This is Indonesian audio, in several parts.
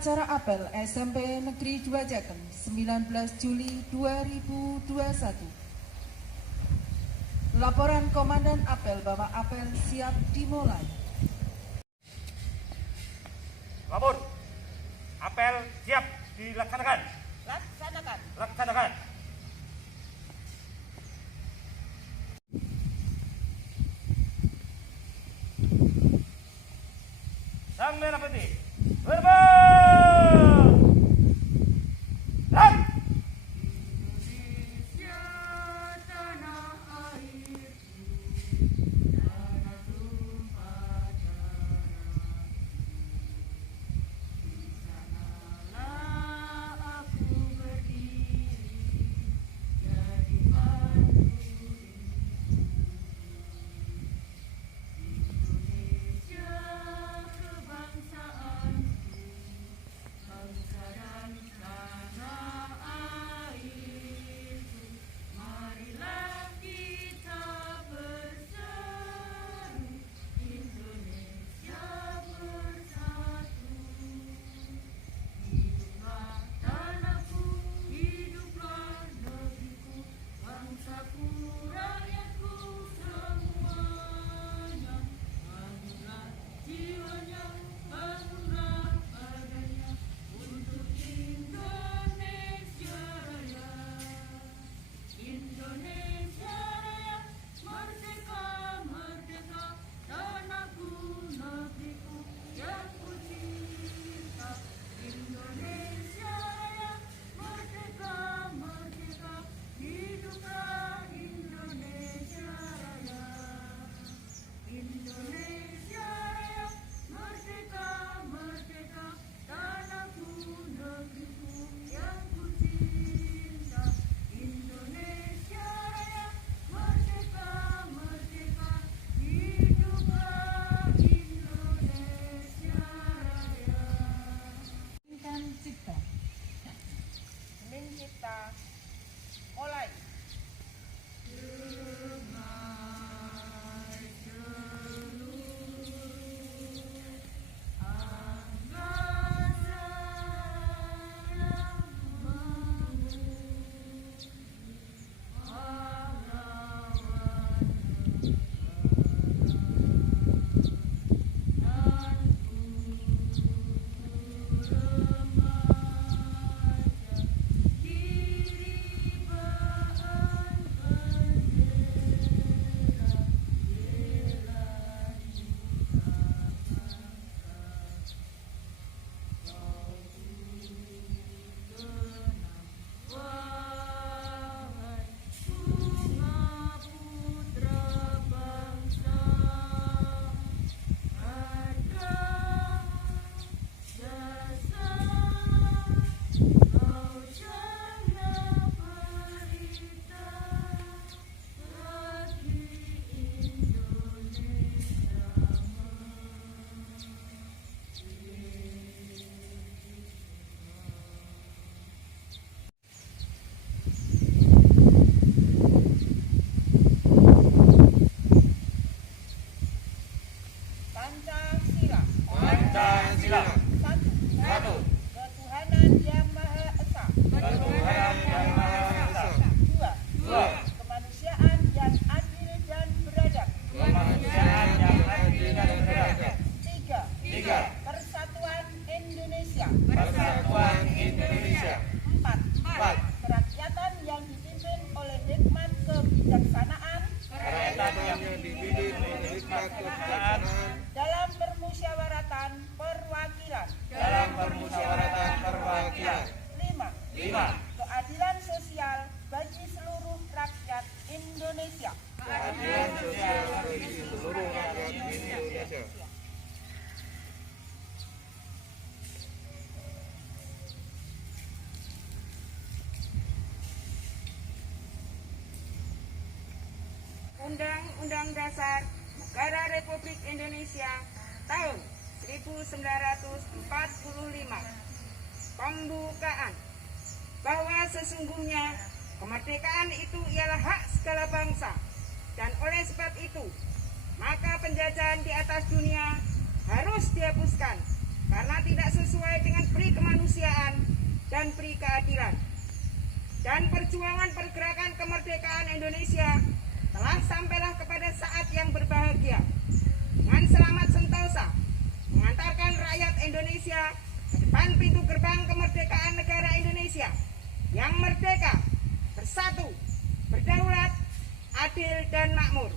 acara apel SMP Negeri 2 Jaken 19 Juli 2021. Laporan Komandan Apel bahwa apel siap dimulai. Lapor, apel siap dilaksanakan. Laksanakan. Sang merah putih, berbang. Dan mulai. Pancasila. Satu. Ketuhanan Yang Maha Esa. Dua. Kemanusiaan yang adil dan beradab. Tiga. Persatuan Indonesia. Empat. Kerakyatan yang dipimpin oleh hikmat kebijaksanaan. Dalam permusyawaratan perwakilan. 5. Keadilan sosial bagi seluruh rakyat Indonesia. Undang-Undang Dasar Negara Republik Indonesia tahun 1945. Pembukaan bahwa sesungguhnya kemerdekaan itu ialah hak segala bangsa, dan oleh sebab itu maka penjajahan di atas dunia harus dihapuskan karena tidak sesuai dengan pri kemanusiaan dan pri keadilan. Dan perjuangan pergerakan kemerdekaan Indonesia telah sampailah kepada saat yang berbahagia dengan selamat sentosa mengantarkan rakyat Indonesia ke depan pintu gerbang kemerdekaan negara Indonesia yang merdeka, bersatu, berdaulat, adil dan makmur.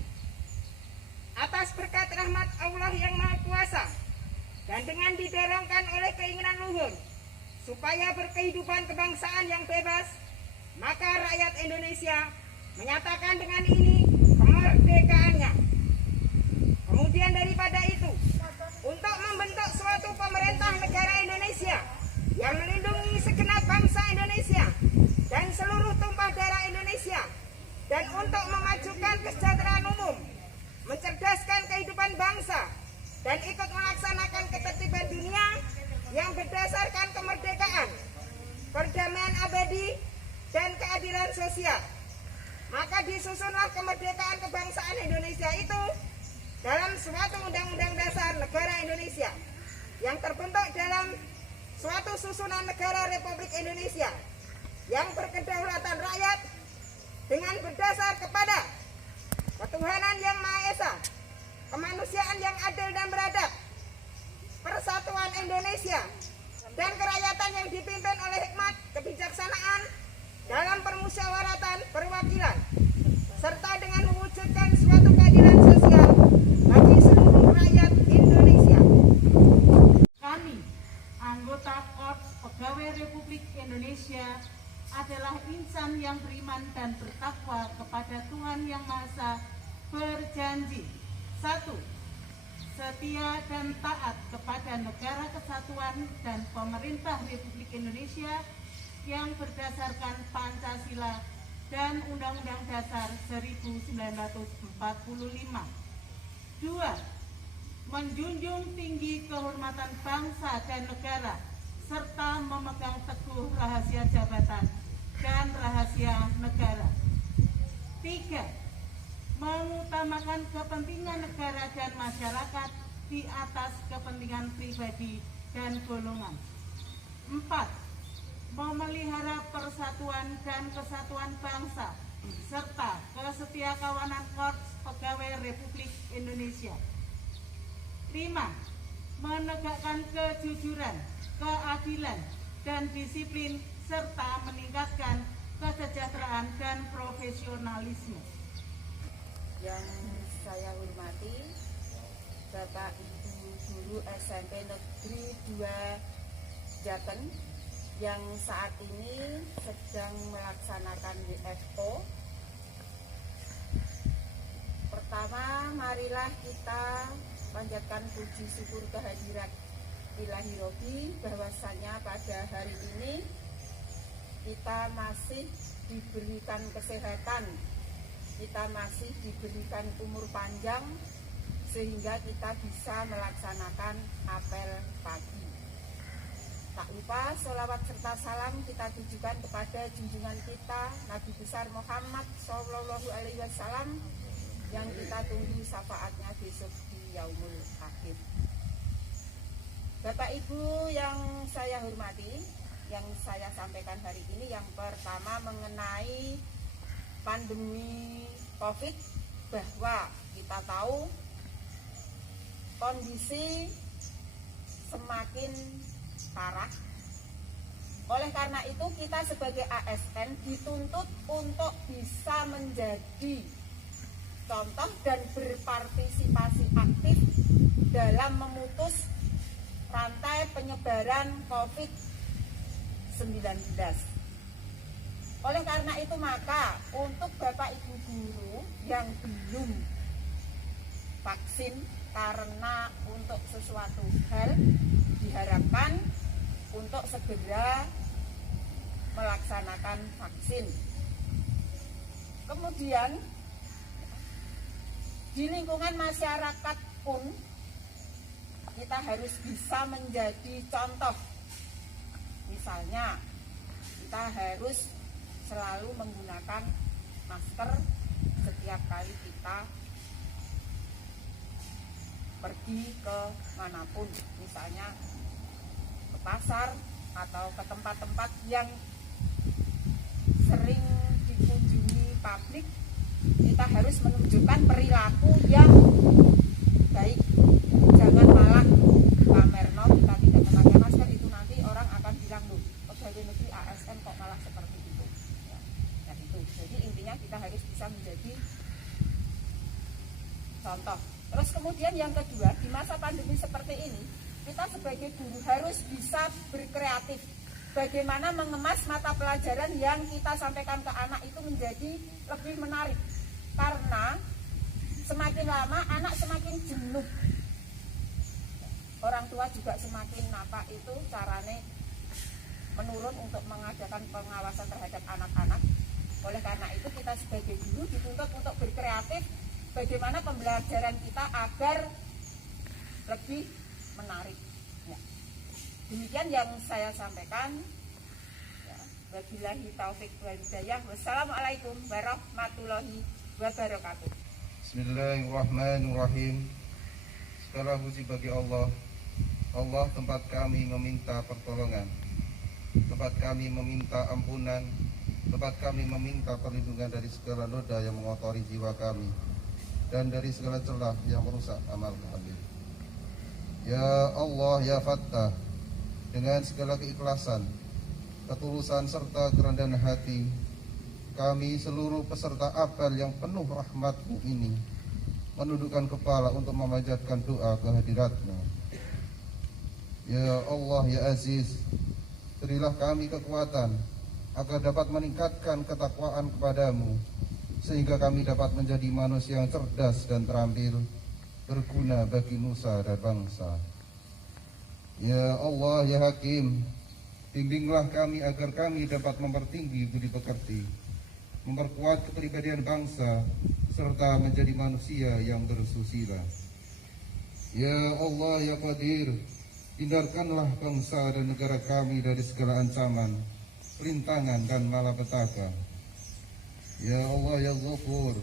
Atas berkat rahmat Allah yang Maha Kuasa dan dengan didorongkan oleh keinginan luhur supaya berkehidupan kebangsaan yang bebas, maka rakyat Indonesia menyatakan dengan ini kemerdekaannya. Kemudian daripada itu, untuk membentuk suatu pemerintah negara Indonesia yang melindungi segenap bangsa Indonesia dan seluruh tumpah darah Indonesia, dan untuk memajukan kesejahteraan umum, mencerdaskan kehidupan bangsa, dan ikut melaksanakan ketertiban dunia yang berdasarkan kemerdekaan, perdamaian abadi, dan keadilan sosial. Maka disusunlah kemerdekaan kebangsaan Indonesia itu dalam suatu undang-undang dasar negara Indonesia yang terbentuk dalam suatu susunan negara Republik Indonesia yang berkedaulatan rakyat dengan berdasar kepada ketuhanan yang Maha Esa, kemanusiaan yang adil dan beradab, persatuan Indonesia, dan kerakyatan yang dipimpin oleh hikmat kebijaksanaan dalam permusyawaratan perwakilan, serta dengan mewujudkan suatu keadilan sosial bagi seluruh rakyat Indonesia. Kami, anggota Korps Pegawai Republik Indonesia, adalah insan yang beriman dan bertakwa kepada Tuhan Yang Maha Esa, berjanji: 1. Setia dan taat kepada Negara Kesatuan dan Pemerintah Republik Indonesia yang berdasarkan Pancasila dan Undang-Undang Dasar 1945. 2. Menjunjung tinggi kehormatan bangsa dan negara serta memegang teguh rahasia jabatan dan rahasia negara. 3. Mengutamakan kepentingan negara dan masyarakat di atas kepentingan pribadi dan golongan. 4. Memelihara persatuan dan kesatuan bangsa serta kesetiakawanan Korps Pegawai Republik Indonesia. 5. Menegakkan kejujuran, keadilan, dan disiplin serta meningkatkan kesejahteraan dan profesionalisme. Yang saya hormati Bapak Ibu Guru SMP Negeri 2 Jateng yang saat ini sedang melaksanakan WFO. Pertama, marilah kita panjatkan puji syukur kehadirat Ilahi Robi bahwasanya pada hari ini kita masih diberikan kesehatan, kita masih diberikan umur panjang sehingga kita bisa melaksanakan apel pagi. Tak lupa sholawat serta salam kita tujukan kepada junjungan kita Nabi besar Muhammad SAW yang kita tunggu syafaatnya besok di Yaumul Akhir. Bapak Ibu yang saya hormati, yang saya sampaikan hari ini yang pertama mengenai pandemi COVID, bahwa kita tahu kondisi semakin parah. Oleh karena itu kita sebagai ASN dituntut untuk bisa menjadi contoh dan berpartisipasi aktif dalam memutus rantai penyebaran COVID-19. Oleh karena itu maka untuk Bapak Ibu guru yang belum vaksin karena untuk sesuatu hal diharapkan untuk segera melaksanakan vaksin. Kemudian di lingkungan masyarakat pun kita harus bisa menjadi contoh. Misalnya kita harus selalu menggunakan masker setiap kali kita pergi ke manapun, misalnya pasar atau ke tempat-tempat yang sering dikunjungi publik, kita harus menunjukkan perilaku yang baik. Jangan malah pamerno kita tidak memakai masker, itu nanti orang akan bilang, loh, pegawai negeri ASN kok malah seperti itu. Ya, itu. Jadi intinya kita harus bisa menjadi contoh. Terus kemudian yang kedua, di masa pandemi seperti ini, kita sebagai guru harus bisa berkreatif. Bagaimana mengemas mata pelajaran yang kita sampaikan ke anak itu menjadi lebih menarik. Karena semakin lama anak semakin jenuh. Orang tua juga semakin itu carane menurun untuk mengadakan pengawasan terhadap anak-anak. Oleh karena itu kita sebagai guru dituntut untuk berkreatif bagaimana pembelajaran kita agar lebih menarik. Ya. Demikian yang saya sampaikan. Ya. Wabillahi taufik wal hidayah. Wassalamualaikum warahmatullahi wabarakatuh. Bismillahirrahmanirrahim. Segala puji bagi Allah. Allah tempat kami meminta pertolongan, tempat kami meminta ampunan, tempat kami meminta perlindungan dari segala noda yang mengotori jiwa kami dan dari segala celah yang merusak amal kami. Ya Allah, ya Fattah, dengan segala keikhlasan, ketulusan serta kerendahan hati, kami seluruh peserta apel yang penuh rahmat-Mu ini menundukkan kepala untuk memanjatkan doa kehadirat-Mu. Ya Allah, ya Aziz, berilah kami kekuatan agar dapat meningkatkan ketakwaan kepadamu, sehingga kami dapat menjadi manusia yang cerdas dan terampil, berguna bagi nusa dan bangsa. Ya Allah, ya Hakim, bimbinglah kami agar kami dapat mempertinggi budi pekerti, memperkuat kepribadian bangsa, serta menjadi manusia yang bersusila. Ya Allah, ya Qadir, hindarkanlah bangsa dan negara kami dari segala ancaman, rintangan dan malapetaka. Ya Allah, ya Ghafur,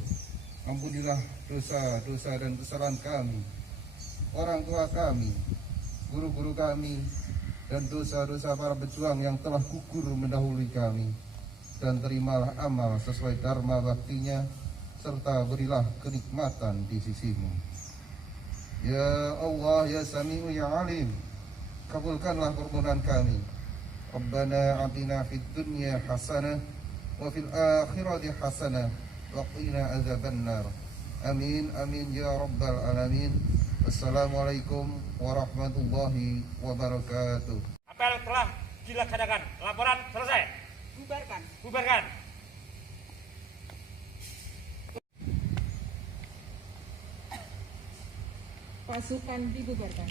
ampunilah dosa-dosa dan kesalahan kami, orang tua kami, guru-guru kami, dan dosa-dosa para pejuang yang telah gugur mendahului kami. Dan terimalah amal sesuai dharma baktinya, serta berilah kenikmatan di sisimu. Ya Allah, ya Sami'u, ya Alim, kabulkanlah permohonan kami. Rabbana atina fid dunya hasanah wa fil akhirati hasanah wa qina adzabannar. Amin amin ya rabbal alamin. Wassalamualaikum warahmatullahi wabarakatuh. Apel telah dilaksanakan. Laporan selesai. Bubarkan. Bubarkan. Pasukan dibubarkan.